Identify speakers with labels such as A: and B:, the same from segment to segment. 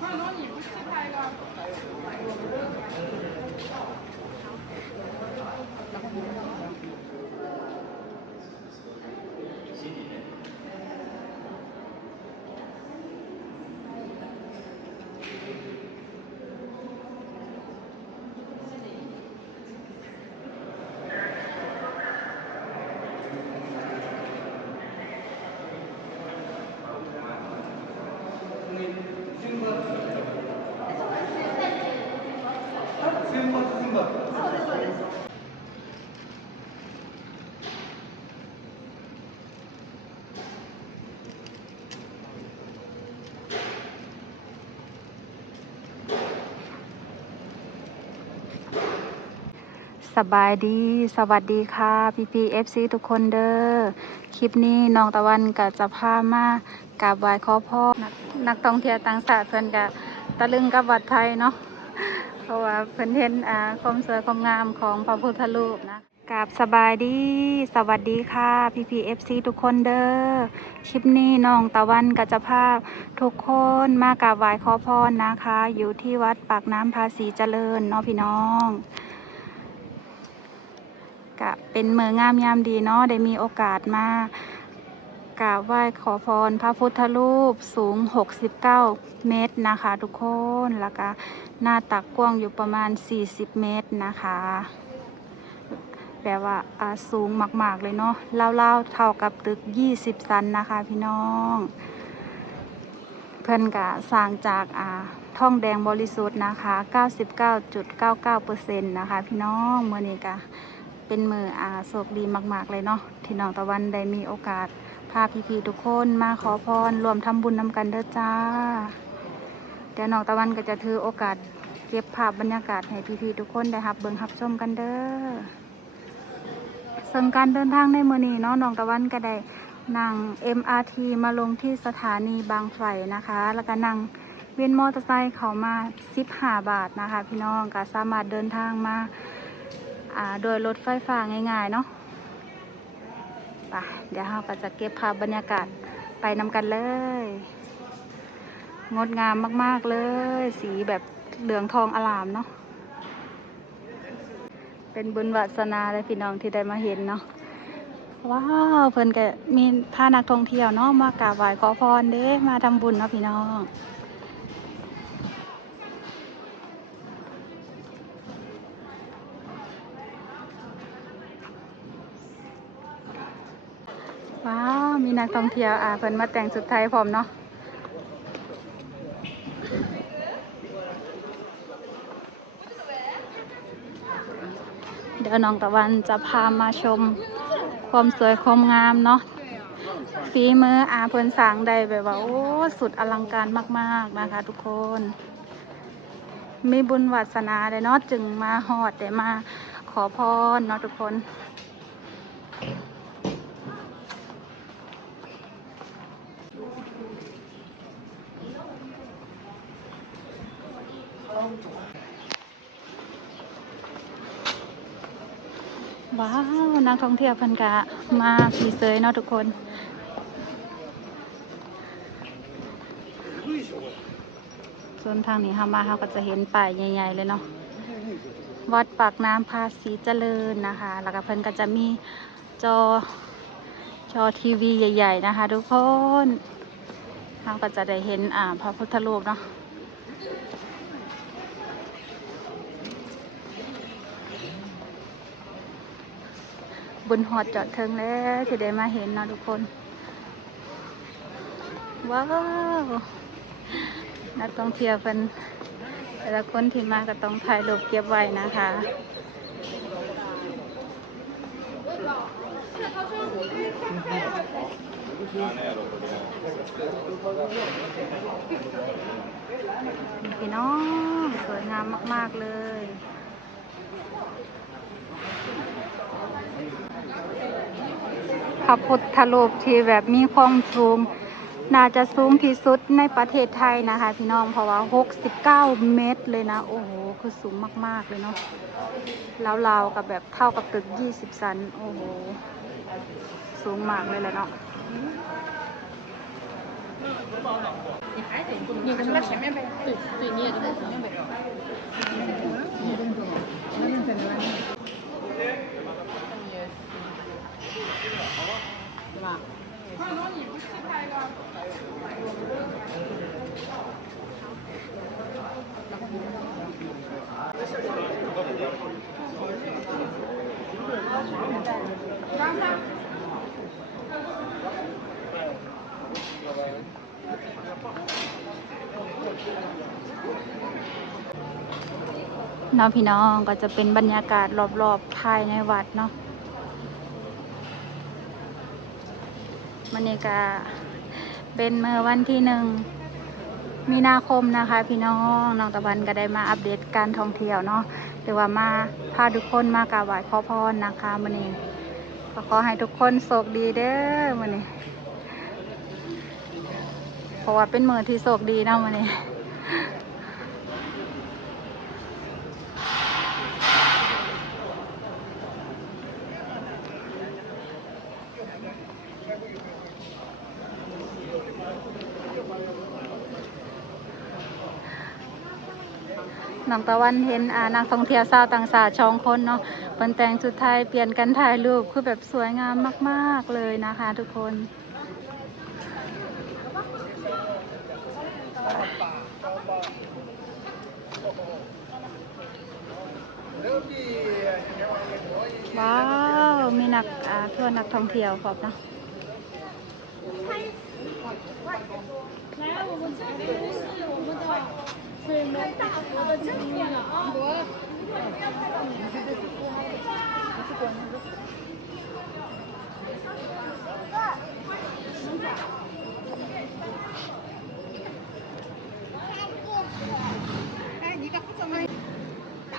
A: 很多你不去看一个。 สบายดี สวัสดีค่ะพีพีเอฟซีทุกคนเด้อ คลิปนี้น้องตะวันก็จะพามากราบไหว้ขอพ่อ นักท่องเที่ยวต่างชาติเพิ่นก็ตะลึงกับวัดไทยเนาะเพราะว่าเพิ่นเห็นอ่าความสวยความงามของพระพุทธรูปนะกราบสบายดี สวัสดีค่ะพีพีเอฟซีทุกคนเด้อ คลิปนี้น้องตะวันก็จะพาทุกคนมากราบไหว้ขอพรนะคะ อยู่ที่วัดปากน้ำภาษีเจริญเนาะพี่น้องก็เป็นเมืองงามยามดีเนาะได้มีโอกาสมา กราบไหว้ขอพรพระพุทธรูปสูง 69 เมตรนะคะ ทุกคนแล้วก็หน้าตักกว้างอยู่ประมาณ 40 เมตรนะคะแปลว่าสูงมาก ๆ เลยเนาะเล่าๆ เท่ากับตึก 20 ชั้นนะคะ พี่น้อง เพื่อนกะสร้างจากอ่าทองแดงบริสุทธิ์นะคะ 99.99%นะคะ พี่น้องเมื่อนี้กะเป็นมืออาโชคดีมาก ๆ เลยเนาะที่น้องตะวันได้มีโอกาส พาพี่ๆทุกคนมาขอพรรวมทำบุญนำกันเด้อจ้า เดี๋ยวน้องตะวันก็จะถือโอกาส เก็บภาพบรรยากาศให้พี่ๆทุกคนได้รับเบิ่งรับชมกันเด้อส่วนการเดินทางในมือนี้เนาะน้องตะวันก็ได้นั่ง MRT มาลงที่สถานีบางไทรนะคะ แล้วก็นั่งเวียนมอเตอร์ไซค์เขามา15บาทนะคะ พี่น้องก็สามารถเดินทางมาโดยรถไฟฟ้าง่ายๆเนาะ ไปเดี๋ยวเราก็จะเก็บภาพบรรยากาศไปนำกันเลย งดงามมากๆเลย สีแบบเหลืองทองอลามเนาะเป็นบุญวัสนาเลยพี่น้องที่ได้มาเห็นเนาะว้าวเพิ่นก็มีพานักท่องเที่ยวเนาะมากราบไหว้ขอพรเด้มาทำบุญเนาะพี่น้อง ว้าว มี นักท่องเที่ยวอ่าเพิ่นมาแต่งชุดไทยพร้อมเนาะเดี๋ยวน้องตะวันจะพามาชมความสวยความงามเนาะฝีมืออาเพิ่นสร้างได้แบบว่าโอ้สุดอลังการมาก ๆนะคะ ทุกคน มีบุญวาสนาเลยเนาะจึงมาหอดได้มาขอพรเนาะทุกคน ว้าว นักท่องเที่ยวเพันกะมาพีเซยเนาะทุกคนส่วนทางนี้เฮามาเฮาก็จะเห็นป้ายใหญ่ ๆ เลยเนาะวัดปากน้ำภาษีเจริญนะคะ แล้วก็เพิ่นก็จะมีจอจอทีวีใหญ่ ๆ นะคะ ทุกคนเราก็จะได้เห็นอ่าพระพุทธรูปเนาะ บุญหอดจอดเทิงแล้วที่ได้มาเห็นเนาะทุกคน ว้าว นักท่องเที่ยวเป็นแต่ละคนที่มาก็ต้องถ่ายรูปเก็บไว้นะคะพี่น้องสวยงามมาก ๆ เลย ระพุทธรูปที่แบบมีความสูง น่าจะสูงที่สุดในประเทศไทยนะคะ พี่น้องเพราะว่า 69 เมตรเลยนะ โอ้โห คือสูงมาก ๆ เลยเนาะแล้วๆกับแบบเท่ากับตึก 20 ชั้น โอ้โห สูงมากเลยแหละเนาะ
B: 你跟他前面呗，对对，你也就在前面呗。 对吧？
A: เนาะพี่น้องก็จะเป็นบรรยากาศรอบๆภายในวัดเนาะ มันนี่ก็เป็นเมื่อวันที่หนึ่งมีนาคมนะคะ พี่น้องน้องตะวันก็ได้มาอัปเดตการท่องเที่ยวเนาะหรือว่ามาพาทุกคนมากราบไหว้ขอพรนะคะมันนี้ก็ขอให้ทุกคนโชคดีเด้อมันนี้เพราะว่าเป็นมือที่โชคดีเนาะมันนี้ น้องตะวันเห็นอ่านักท่องเที่ยวชาวต่างชาติชองคนเนาะเพิ่นแต่งชุดไทยเปลี่ยนกันถ่ายรูปคือแบบสวยงามมาก ๆ เลยนะคะ ทุกคน ว้าว มีนักอ่าทั่วนักท่องเที่ยวขอบเนาะ
B: 来，我们这边是我们的
A: พร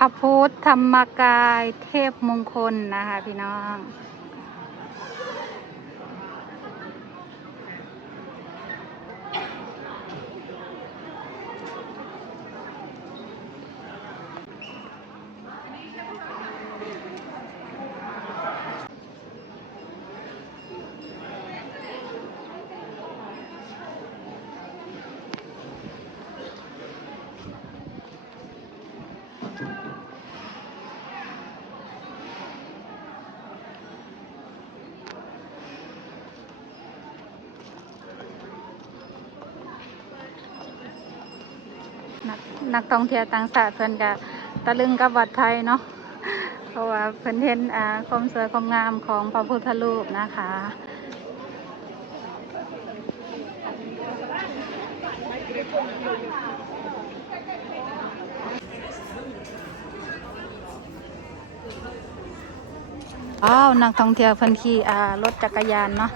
A: ะพุทธธรรมกายเทพมงคลนะคะพี่น้อง นักท่องเที่ยวต่างชาติเพิ่นก็ตะลึงกับวัดไทยเนาะเพราะว่าเพิ่นเห็นอ่าความสวยความงามของพระพุทธรูปนะคะอ้าวนักท่องเที่ยวเพิ่นขี่อ่ารถจักรยานเนาะ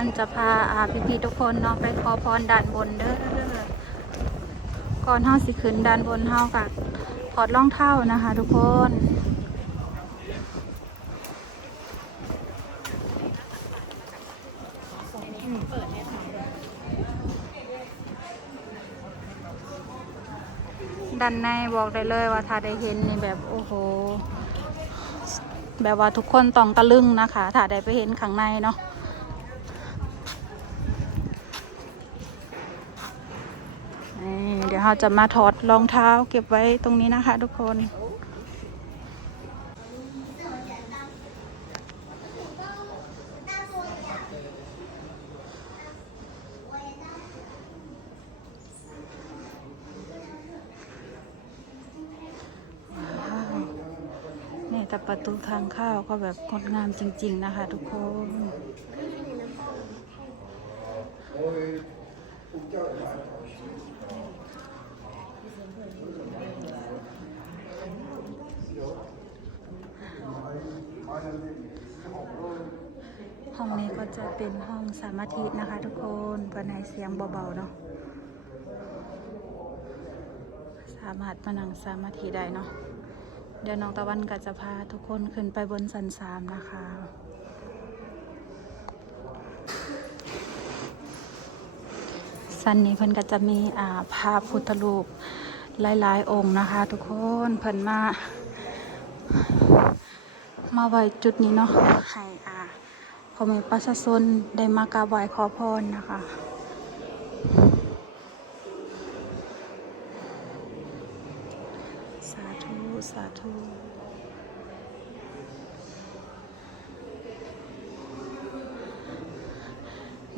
A: องตะวันจะพาอาพี่ๆทุกคนเนาะไปขอพรด้านบนเด้อก่อนเฮาสิขึ้นด้านบนเฮากับถอดรองเท้านะคะ ทุกคนด้านในบอกได้เลยว่าถ้าได้เห็นนี่แบบโอ้โห แบบว่าทุกคนต้องตะลึงนะคะ ถ้าได้ไปเห็นข้างในเนาะนี่เดี๋ ยวเราจะมาถอดรองเท้าเก็บไว้ตรงนี้นะคะ ทุกคนว้าวนี่แต่ประตูทางเข้าก็แบบงดงามจริง ๆ นะคะ ทุกคน ห้องนี้ก็ จะเป็นห้องสมาธินะคะทุกคนเปิดให้เสียงเบาๆเนาะ สามารถมานั่งสมาธิได้เนาะ เดี๋ยวน้องตะวันก็จะพาทุกคนขึ้นไปบนสันสามนะคะสสันนี้เพิ่นก็จะมีอ่าพระพุทธรูปหลายๆ องค์นะคะ ทุกคนเพิ่นมา มาไว้จุดนี้เนาะให้อ่า พ่อแม่ประชาชนได้มากราบไหว้ขอพรนะคะ สาธุ สาธุ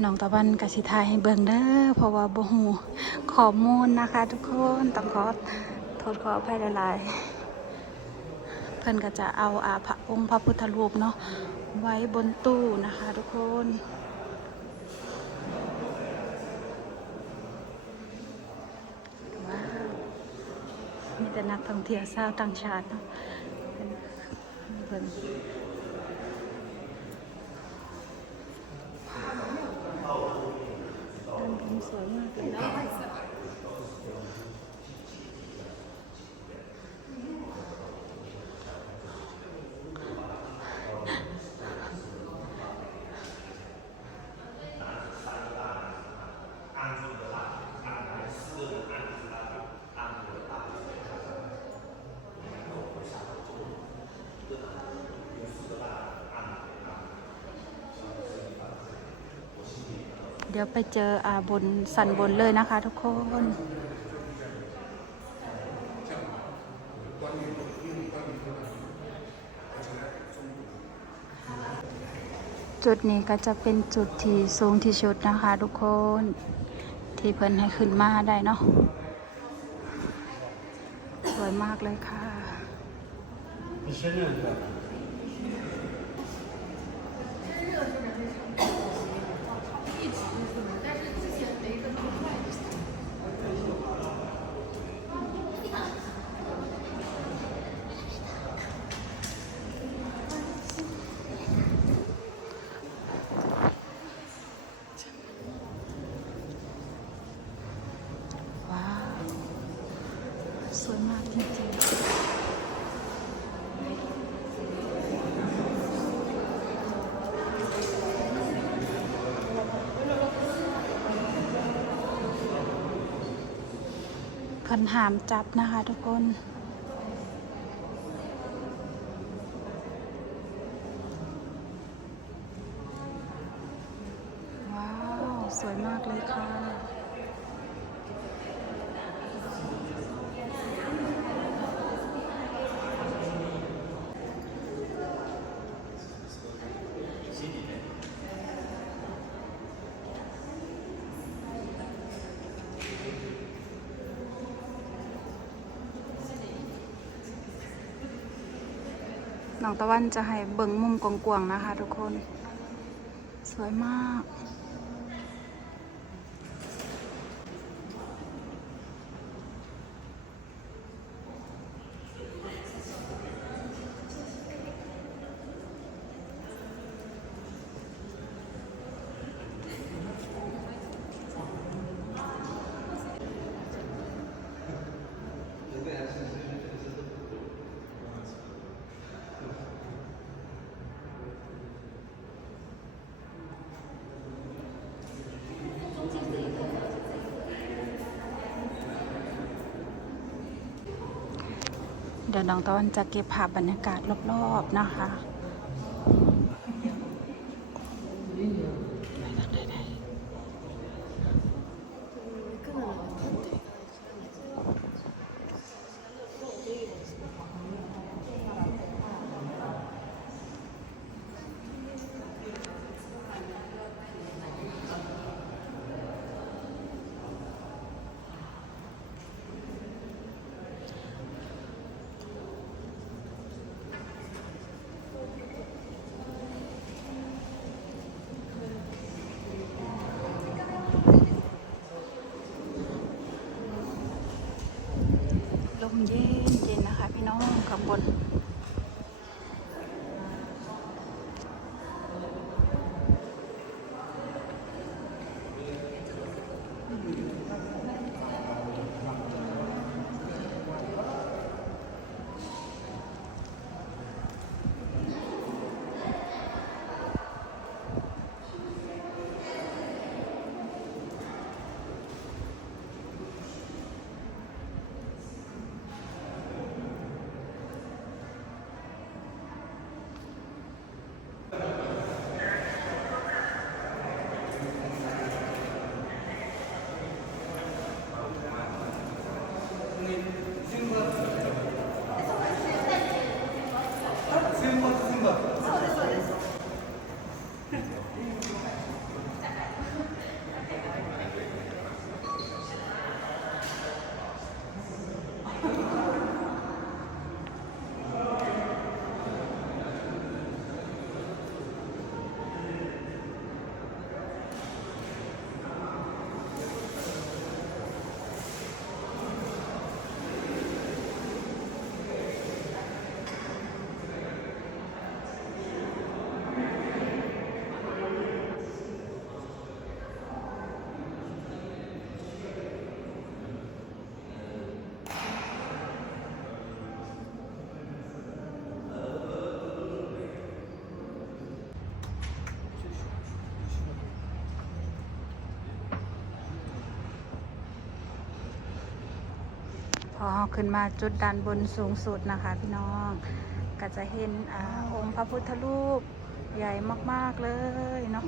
A: น้องตะวันกสิทายให้เบิ่งเด้อเพราะว่าบ่ฮู้ข้อมูลนะคะ ทุกคนต้องขอโทษขออภัยหลายๆเพิ่นก็จะเอาอาพระองค์พระพุทธรูปเนาะ ไว้บนตู้นะคะทุกคน ว้าว มีแต่นักท่องเที่ยวชาวต่างชาติเนาะเพิ่นด้านสวยมากเลย เดี๋ยวไปเจออาบนสันบนเลยนะคะทุกคนจุดนี้ก็จะเป็นจุดที่สูงที่สุดนะคะทุกคน ที่เพิ่นให้ขึ้นมาได้เนาะสวยมากเลยค่ะ พันหามจับนะคะทุกคนว้าว สวยมากเลยค่ะ องตะวันจะให้เบิ่งมุมกว้างๆนะคะ ทุกคน สวยมาก เดี๋ยวน้องตะวันจะเก็บภาพบรรยากาศรอบๆนะคะ อขึ้นมาจุดด้านบนสูงสุดนะคะ พี่น้อง ก็จะเห็นอองค์พระพุทธรูปใหญ่มาก ๆ เลยเนาะ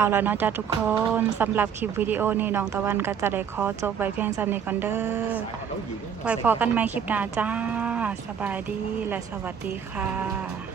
A: เอาแล้วเนาะจ้าทุกคนสำหรับคลิปวิดีโอนี้น้องตะวันก็จะได้ขอจบไว้เพียงสำนี้ก่อนเด้อไว้พอกันไหมคลิปหน้าจ้า สบายดีและสวัสดีค่ะ